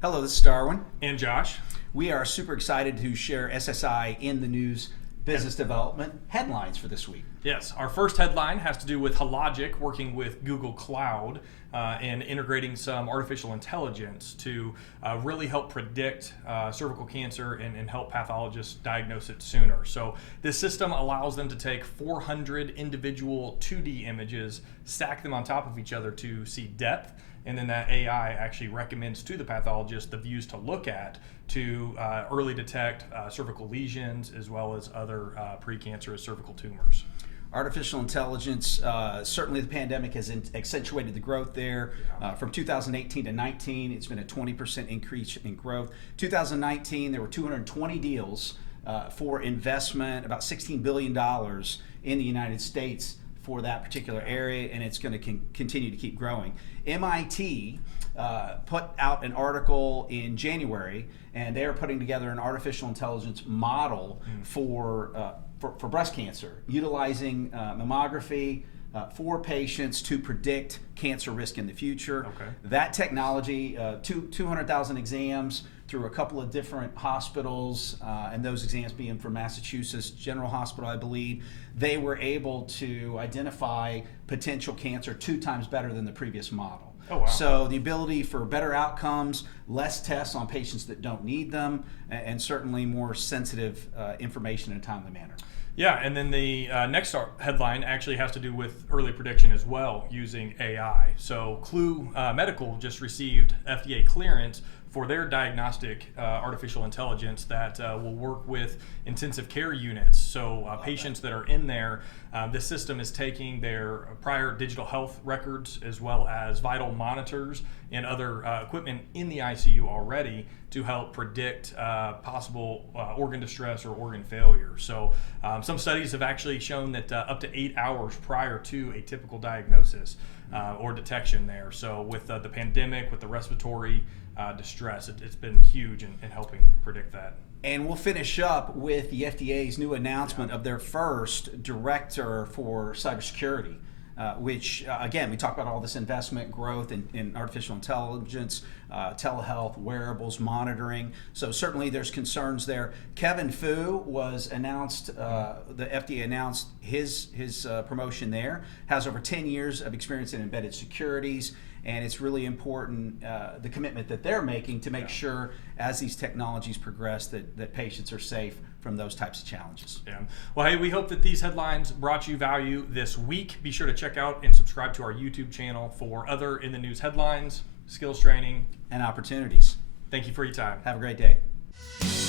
Hello, this is Darwin. And Josh. We are super excited to share SSI in the news business development headlines for this week. Yes, our first headline has to do with Hologic working with Google Cloud and integrating some artificial intelligence to really help predict cervical cancer and help pathologists diagnose it sooner. So this system allows them to take 400 individual 2D images, stack them on top of each other to see depth, and then that AI actually recommends to the pathologist the views to look at to early detect cervical lesions as well as other precancerous cervical tumors. Artificial intelligence, certainly the pandemic has accentuated the growth there. From 2018 to 19, it's been a 20% increase in growth. 2019, there were 220 deals for investment, about $16 billion in the United States for that particular area, and it's going to continue to keep growing. MIT put out an article in January, and they are putting together an artificial intelligence model for breast cancer, utilizing mammography for patients to predict cancer risk in the future. Okay. That technology, 200,000 exams through a couple of different hospitals, and those exams being from Massachusetts General Hospital, I believe, they were able to identify potential cancer 2 times better than the previous model. Oh, wow. So the ability for better outcomes, less tests on patients that don't need them, and certainly more sensitive information in a timely manner. Yeah, and then the next headline actually has to do with early prediction as well using AI. So Clue Medical just received FDA clearance for their diagnostic artificial intelligence that will work with intensive care units. So patients that are in there, this system is taking their prior digital health records as well as vital monitors and other equipment in the ICU already to help predict possible organ distress or organ failure. So some studies have actually shown that up to 8 hours prior to a typical diagnosis or detection there. So with the pandemic, with the respiratory distress, it's been huge in helping predict that. And we'll finish up with the FDA's new announcement of their first director for cybersecurity, which, again, we talk about all this investment growth in artificial intelligence, telehealth, wearables, monitoring. So certainly there's concerns there. Kevin Fu was announced, the FDA announced his promotion there, has over 10 years of experience in embedded securities. And it's really important, the commitment that they're making to make sure as these technologies progress that patients are safe from those types of challenges. Yeah. Well, hey, we hope that these headlines brought you value this week. Be sure to check out and subscribe to our YouTube channel for other in the news headlines, skills training, and opportunities. Thank you for your time. Have a great day.